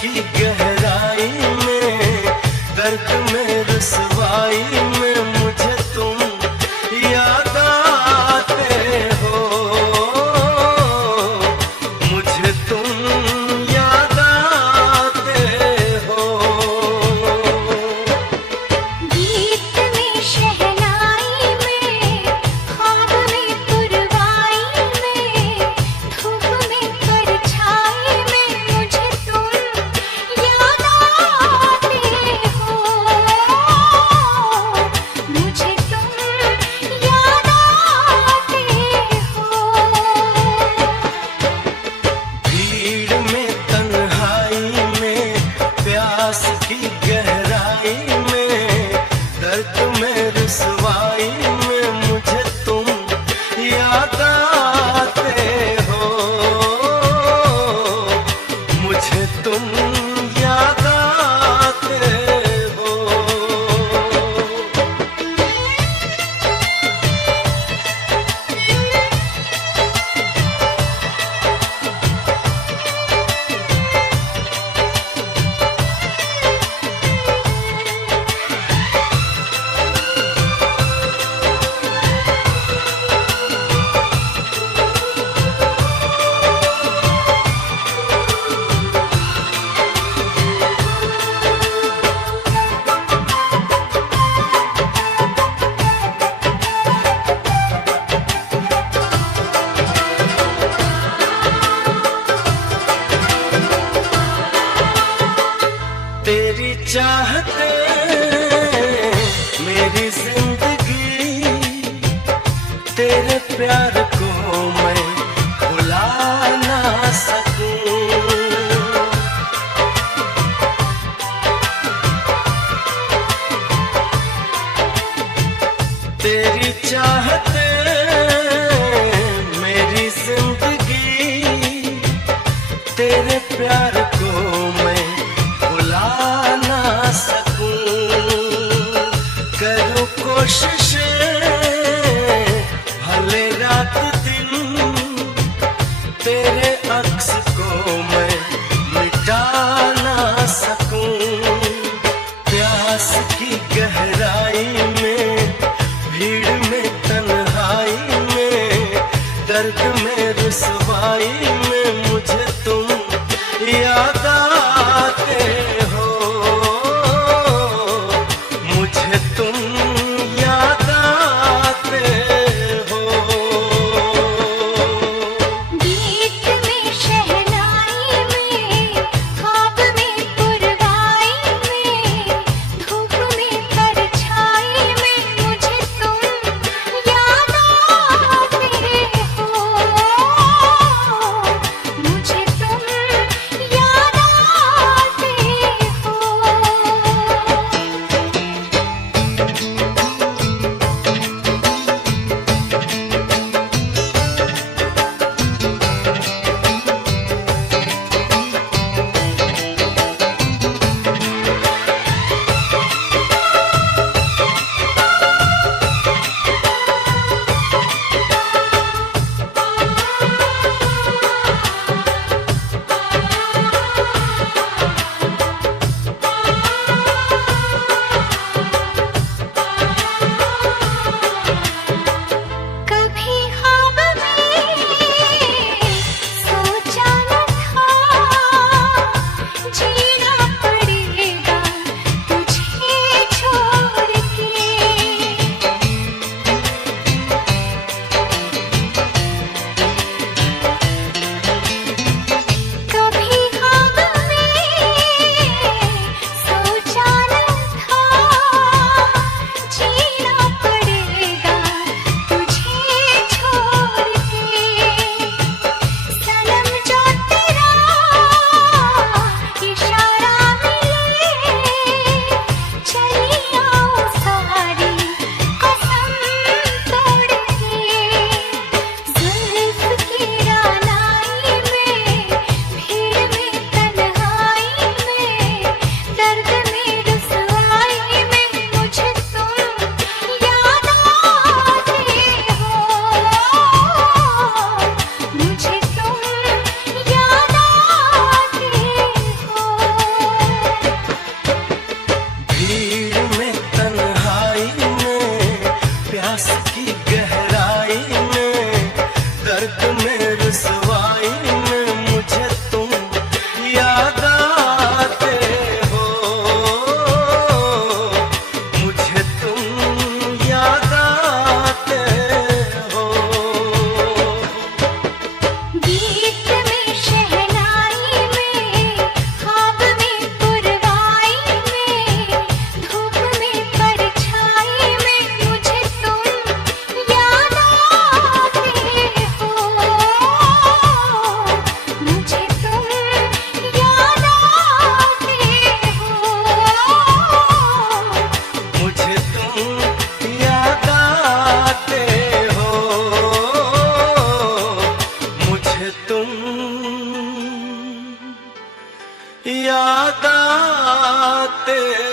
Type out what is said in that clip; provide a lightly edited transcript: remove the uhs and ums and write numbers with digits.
की गहराई में, दर्द में रुसवाई में मुझे तुम याद आते हो, मुझे तुम याद आते हो। गीत में शहनाई में, ख्वाब में पुरवाई में, धूप में परछाई में मुझे तुम याद आते हो, मुझे तुम याद आते हो। भीड़ में तन्हाई में, प्यास की गहराई में, दर्द में रुसवाई में मुझे तुम याद आते हो, मुझे तुम याद आते हो। तेरी चाहते मेरी जिंदगी, तेरे प्यार को मैं भुला ना सकूं। तेरी चाहते मेरी जिंदगी, तेरे प्यार को मैं भुला ना सकूं। करूं कोशिशें भले रात दिन, तेरे अक्स को मैं मिटा ना सकूं। प्यास की गहराई में, भीड़ में तन्हाई में, दर्द में रुसवाई में मुझे तुम याद याद आते